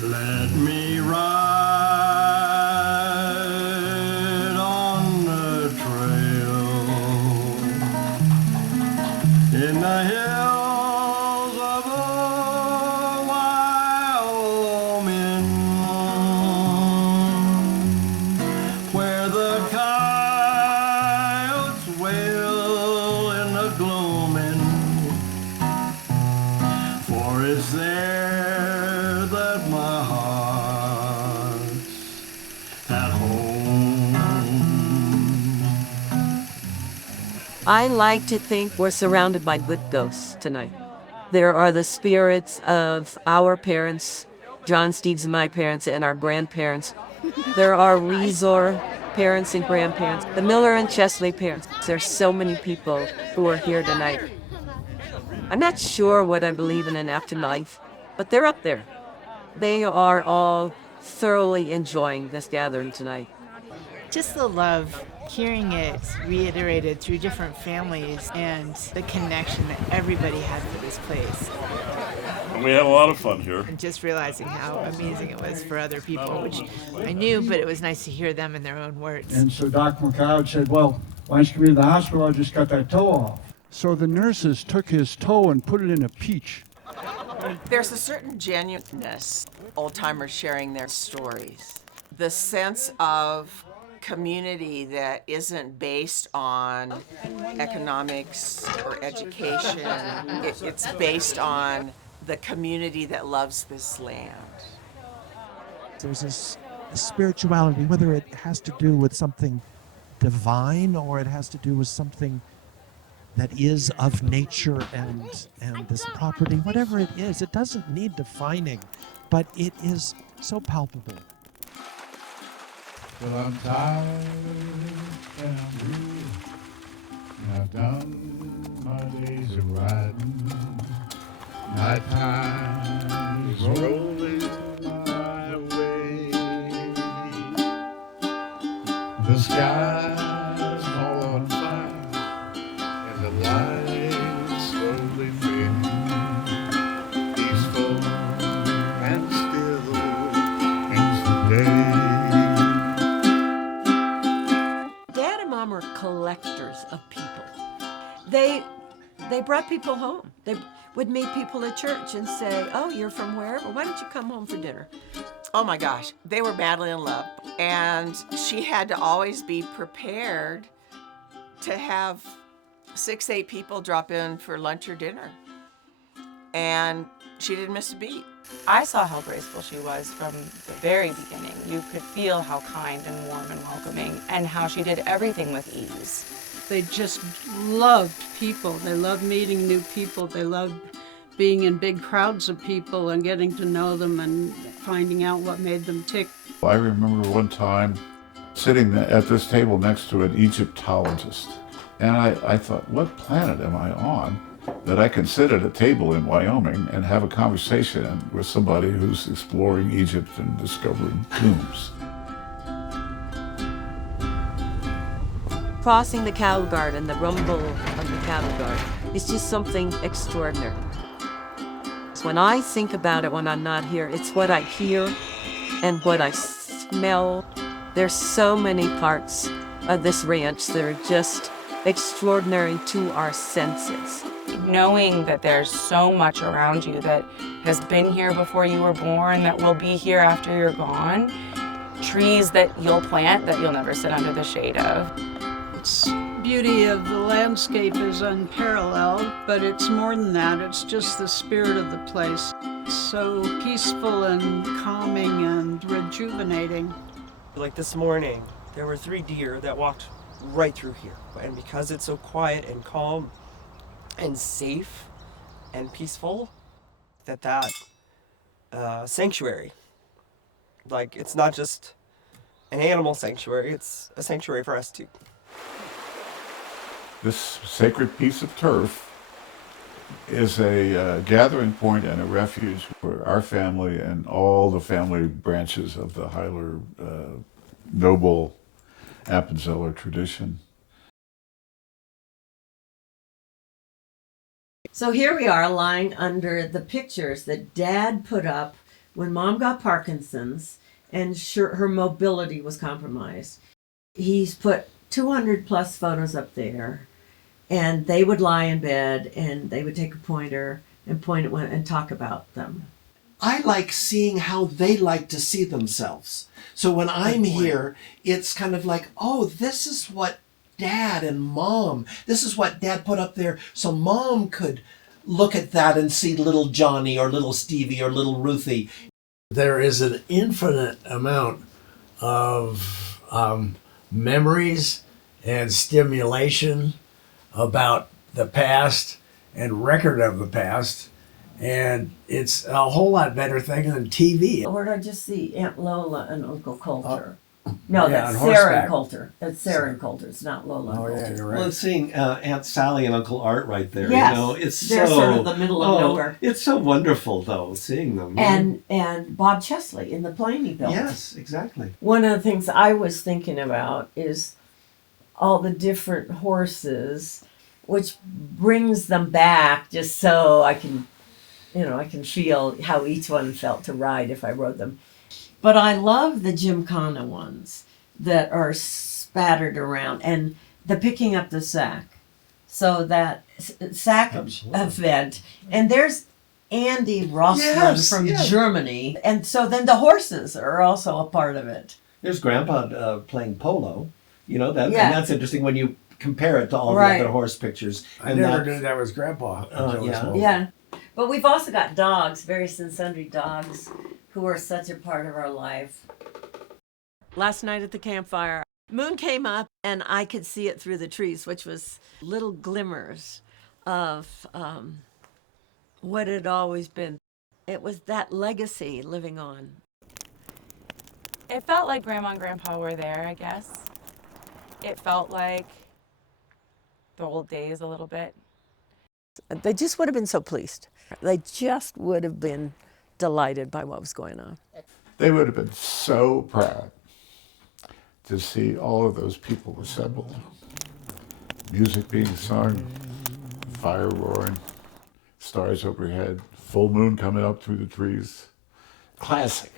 Let me ride on the trail in the hills of Wyoming, where the coyotes wail in the gloaming, for it's there that my heart's at home. I like to think we're surrounded by good ghosts tonight. There are the spirits of our parents, John, Steve's, and my parents, and our grandparents. There are Resor parents and grandparents, the Miller and Chesley parents. There's so many people who are here tonight. I'm not sure what I believe in an afterlife, but they're up there. They are all thoroughly enjoying this gathering tonight. Just the love, hearing it reiterated through different families and the connection that everybody had for this place. We had a lot of fun here. And just realizing how amazing it was for other people, which I knew, but it was nice to hear them in their own words. And so Doc McLeod said, well, why don't you come into the hospital? I just got that toe off. So the nurses took his toe and put it in a peach. There's a certain genuineness, old-timers sharing their stories. The sense of community that isn't based on economics or education. It's based on the community that loves this land. There's this spirituality, whether it has to do with something divine or it has to do with something that is of nature and this property, whatever it is, it doesn't need defining, but it is so palpable. Well, I'm tired and I'm blue, and I've done my days of riding. Nighttime is rolling my way. The sky's all on fire, and the lights slowly fading. Peaceful and still ends the day. Dad and Mom are collectors of people. They brought people home. They would meet people at church and say, oh, you're from where? Well, why don't you come home for dinner? Oh my gosh, they were madly in love, and she had to always be prepared to have 6-8 people drop in for lunch or dinner, and she didn't miss a beat. I saw how graceful she was from the very beginning. You could feel how kind and warm and welcoming, and how she did everything with ease. They just loved people. They loved meeting new people. They loved being in big crowds of people and getting to know them and finding out what made them tick. I remember one time sitting at this table next to an Egyptologist, and I thought, what planet am I on that I can sit at a table in Wyoming and have a conversation with somebody who's exploring Egypt and discovering tombs? Crossing the cattle guard and the rumble of the cattle guard is just something extraordinary. So when I think about it when I'm not here, it's what I hear and what I smell. There's so many parts of this ranch that are just extraordinary to our senses. Knowing that there's so much around you that has been here before you were born, that will be here after you're gone, trees that you'll plant that you'll never sit under the shade of. The beauty of the landscape is unparalleled, but it's more than that. It's just the spirit of the place. It's so peaceful and calming and rejuvenating. Like this morning, there were 3 deer that walked right through here. And because it's so quiet and calm and safe and peaceful, that sanctuary, like, it's not just an animal sanctuary, it's a sanctuary for us too. This sacred piece of turf is a gathering point and a refuge for our family and all the family branches of the Huyler noble Appenzeller tradition. So here we are, lying under the pictures that Dad put up when Mom got Parkinson's and her mobility was compromised, he's put 200 plus photos up there, and they would lie in bed and they would take a pointer and point at one and talk about them. I like seeing how they like to see themselves. So when I'm here, it's kind of like, oh, this is what Dad and Mom, this is what Dad put up there so Mom could look at that and see little Johnny or little Stevie or little Ruthie. There is an infinite amount of memories and stimulation about the past and record of the past. And it's a whole lot better thing than TV. Or did I just see Aunt Lola and Uncle Coulter? No, yeah, that's Sarah and Coulter. That's Sarah and Coulter. It's not Lola and Coulter. Yeah, you're right. Well, seeing Aunt Sally and Uncle Art right there, yes, you know, it's they're so, sort of the middle of nowhere. It's so wonderful, though, seeing them. And Bob Chesley in the plane he built. Yes, exactly. One of the things I was thinking about is all the different horses, which brings them back just so I can, I can feel how each one felt to ride if I rode them. But I love the Gymkhana ones that are spattered around and the picking up the sack. So that sack event. And there's Andy Rossland from Germany. And so then the horses are also a part of it. There's Grandpa playing polo. You know, and that's interesting when you compare it to all the other horse pictures. I never knew that was Grandpa. Yeah. But we've also got dogs, various and sundry dogs, who are such a part of our life. Last night at the campfire, moon came up and I could see it through the trees, which was little glimmers of what had always been. It was that legacy living on. It felt like Grandma and Grandpa were there, I guess. It felt like the old days a little bit. They just would have been so pleased. They just would have been delighted by what was going on. They would have been so proud to see all of those people assembled. Music being sung, fire roaring, stars overhead, full moon coming up through the trees. Classic.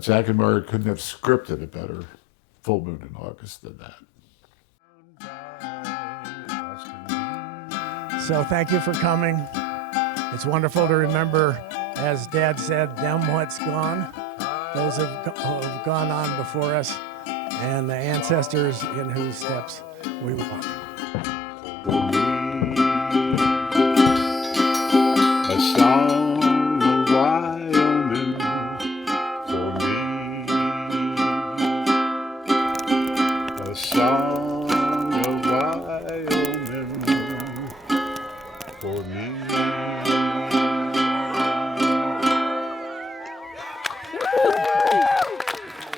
Jack and Margaret couldn't have scripted a better full moon in August than that. So thank you for coming. It's wonderful to remember, as Dad said, them what's gone, those who have gone on before us, and the ancestors in whose steps we walk. A song of Wyoming for me. A song of Wyoming for me.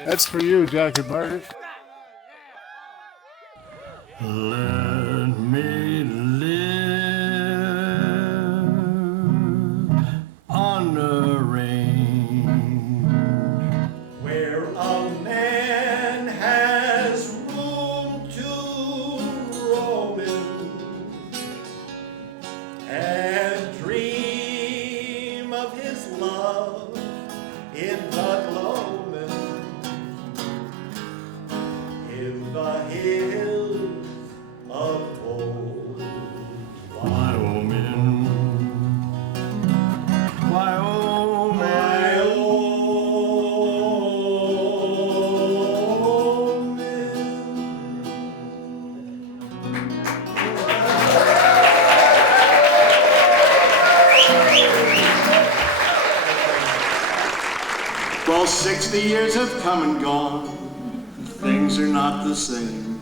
That's for you, Jack and Margaret. Let me live on the range, where a man has room to roam in and dream of his love in the gloaming, in the hills of old Wyoming, Wyoming, Well, 60 years have come and gone, things are not the same.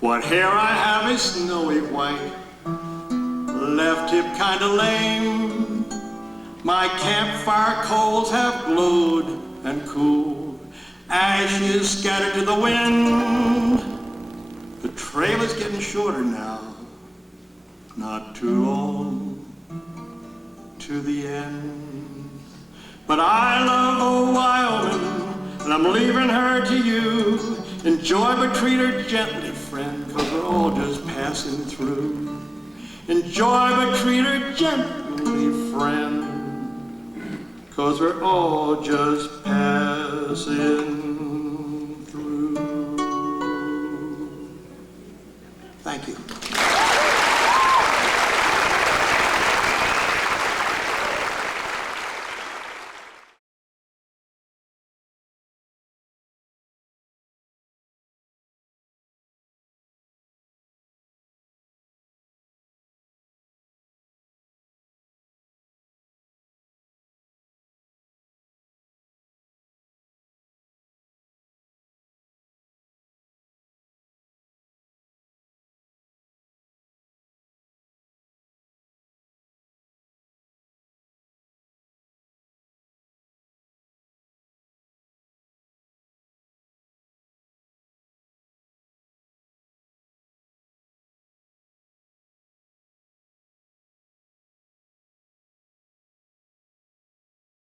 What hair I have is snowy white, left hip kinda lame. My campfire coals have glowed and cooled, ashes scattered to the wind. The trail is getting shorter now, not too long to the end. But I love old Wyoming, and I'm leaving her to you. Enjoy, but treat her gently, friend, 'cause we're all just passing through. Enjoy, but treat her gently, friend. 'cause we're all just passing through. Thank you.